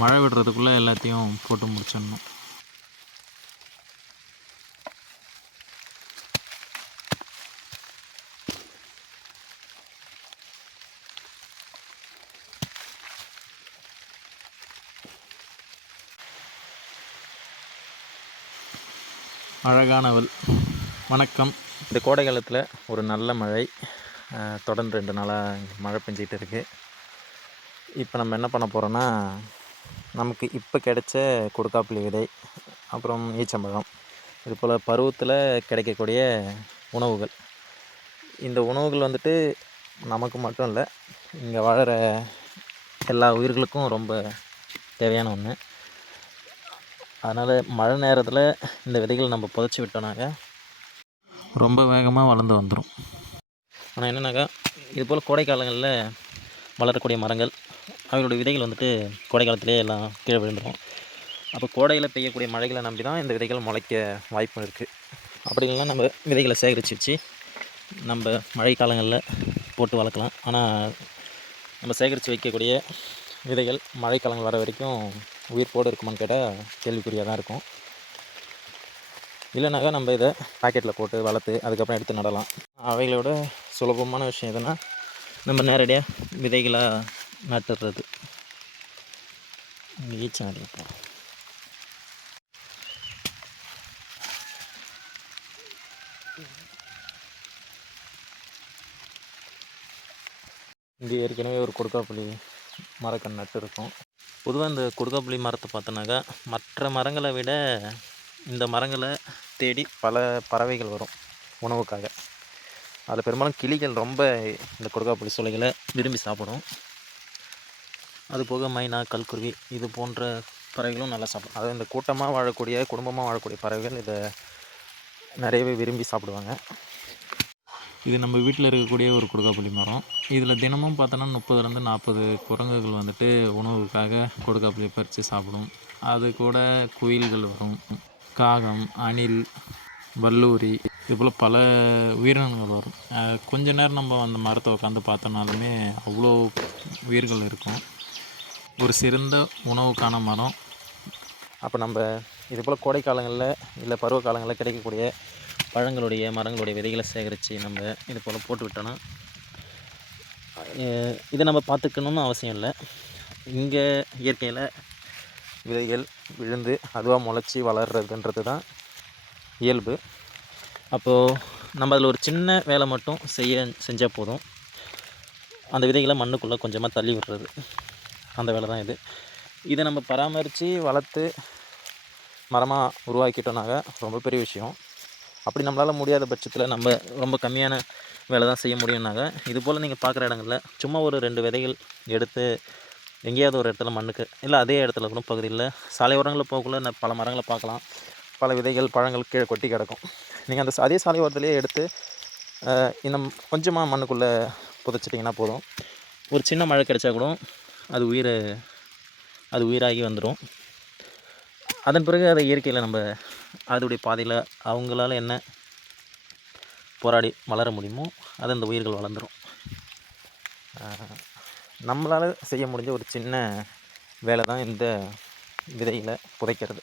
மழை விடுறதுக்குள்ளே எல்லாத்தையும் போட்டு முடிச்சிடணும். அழகானவள் வணக்கம். இந்த கோடை காலத்தில் ஒரு நல்ல மழை, தொடர்ந்து 2 நாளாக மழை பெஞ்சிக்கிட்டு இருக்குது. இப்போ நம்ம என்ன பண்ண போகிறோன்னா, நமக்கு இப்போ கிடைச்ச கொடுக்காப்புளி விதை, அப்புறம் ஈச்சம்பழம், இது போல் பருவத்தில் கிடைக்கக்கூடிய உணவுகள். இந்த உணவுகள் வந்துட்டு நமக்கு மட்டும் இல்லை, இங்கே வாழுற எல்லா உயிர்களுக்கும் ரொம்ப தேவையான ஒன்று. அதனால் மழை நேரத்தில் இந்த விதைகள் நம்ம புதைச்சி விட்டோம்னாக்கா ரொம்ப வேகமாக வளர்ந்து வந்துடும். ஆனால் என்னன்னாக்கா, இது போல் கோடை காலங்களில் வளரக்கூடிய மரங்கள், அவங்களுடைய விதைகள் வந்துட்டு கோடை காலத்திலே எல்லாம் கீழே விழுந்துடும். அப்போ கோடையில் பெய்யக்கூடிய மழைகளை நம்பி தான் இந்த விதைகள் முளைக்க வாய்ப்பு இருக்குது. அப்படி இல்லைன்னா நம்ம விதைகளை சேகரித்து வச்சு நம்ம மழை காலங்களில் போட்டு வளர்க்கலாம். ஆனால் நம்ம சேகரித்து வைக்கக்கூடிய விதைகள் மழைக்காலங்கள் வர வரைக்கும் உயிர்ப்போடு இருக்குமான்னு கேட்டால் கேள்விக்குறியாக தான் இருக்கும். இல்லைனாக்கா நம்ம இதை பாக்கெட்டில் போட்டு வளர்த்து அதுக்கப்புறம் எடுத்து நடலாம். அவைகளோட சுலபமான விஷயம் எதுனா, நம்ம நேரடியாக விதைகளாக நட்டுடுறது. ஈச்சம் அடிப்போம். இங்கே ஏற்கனவே ஒரு கொடுக்காப்புளி மரக்கன்று நட்டு இருக்கும். பொதுவாக இந்த கொடுக்காப்புளி மரத்தை பார்த்தோன்னாக்கா, மற்ற மரங்களை விட இந்த மரங்களை தேடி பல பறவைகள் வரும் உணவுக்காக. அதில் பெரும்பாலும் கிளிகள் ரொம்ப இந்த கொடுக்காப்புளி சோலைகளை விரும்பி சாப்பிடும். அதுபோக மைனா, கல்குருவி இது போன்ற பறவைகளும் நல்லா சாப்பிடும். அதாவது இந்த கூட்டமாக வாழக்கூடிய, குடும்பமாக வாழக்கூடிய பறவைகள் இதை நிறையவே விரும்பி சாப்பிடுவாங்க. இது நம்ம வீட்டில் இருக்கக்கூடிய ஒரு கொடுக்காப்புளி மரம். இதில் தினமும் பார்த்தோன்னா 30லேருந்து 40 குரங்குகள் வந்துட்டு உணவுக்காக கொடுக்காப்புளியை பறித்து சாப்பிடும். அது கூட குயில்கள் வரும், காகம், அணில், வல்லூரி, இது போல் பல உயிரினங்கள் வரும். கொஞ்ச நேரம் நம்ம அந்த மரத்தை உட்காந்து பார்த்தோன்னாலுமே அவ்வளோ உயிர்கள் இருக்கும். ஒரு சிறந்த உணவுக்கான மரம். அப்போ நம்ம இது போல் கோடை காலங்களில் இல்லை பருவ காலங்களில் கிடைக்கக்கூடிய பழங்களுடைய மரங்களுடைய விதைகளை சேகரித்து நம்ம இது போல் போட்டு விட்டோன்னா, இதை நம்ம பார்த்துக்கணுன்னு அவசியம் இல்லை. இங்கே இயற்கையில் விதைகள் விழுந்து அதுவாக முளைச்சி வளர்கிறதுன்றது தான் இயல்பு. அப்போது நம்ம அதில் ஒரு சின்ன வேலை மட்டும் செஞ்சால் போதும். அந்த விதைகளை மண்ணுக்குள்ளே கொஞ்சமாக தள்ளி விடுறது, அந்த வேலை தான் இது. இதை நம்ம பராமரித்து வளர்த்து மரமாக உருவாக்கிட்டோம்னாக்கா ரொம்ப பெரிய விஷயம். அப்படி நம்மளால் முடியாத பட்சத்தில் நம்ம ரொம்ப கம்மியான வேலை தான் செய்ய முடியும்னாக்கா, இது போல் நீங்கள் பார்க்குற இடங்களில் சும்மா ஒரு 2 விதைகள் எடுத்து எங்கேயாவது ஒரு இடத்துல மண்ணுக்கு, இல்லை அதே இடத்துல கூட பகுதியில் சாலை ஓரங்களில் போகக்குள்ள பல மரங்களை பார்க்கலாம். பல விதைகள், பழங்கள் கீழே கொட்டி கிடக்கும். நீங்கள் அந்த அதே சாலை ஓரத்துலேயே எடுத்து இந்த கொஞ்சமாக மண்ணுக்குள்ளே புதைச்சிட்டிங்கன்னா போதும். ஒரு சின்ன மழை கிடைச்சா கூட அது உயிராகி வந்துடும். அதன் பிறகு அதை இயற்கையில் நம்ம அதோடைய பாதையில் அவங்களால என்ன போராடி வளர முடியுமோ அதை அந்த உயிர்கள் வளர்ந்துடும். நம்மளால் செய்ய முடிஞ்ச ஒரு சின்ன வேலை தான் இந்த விதைகளை புதைக்கிறது.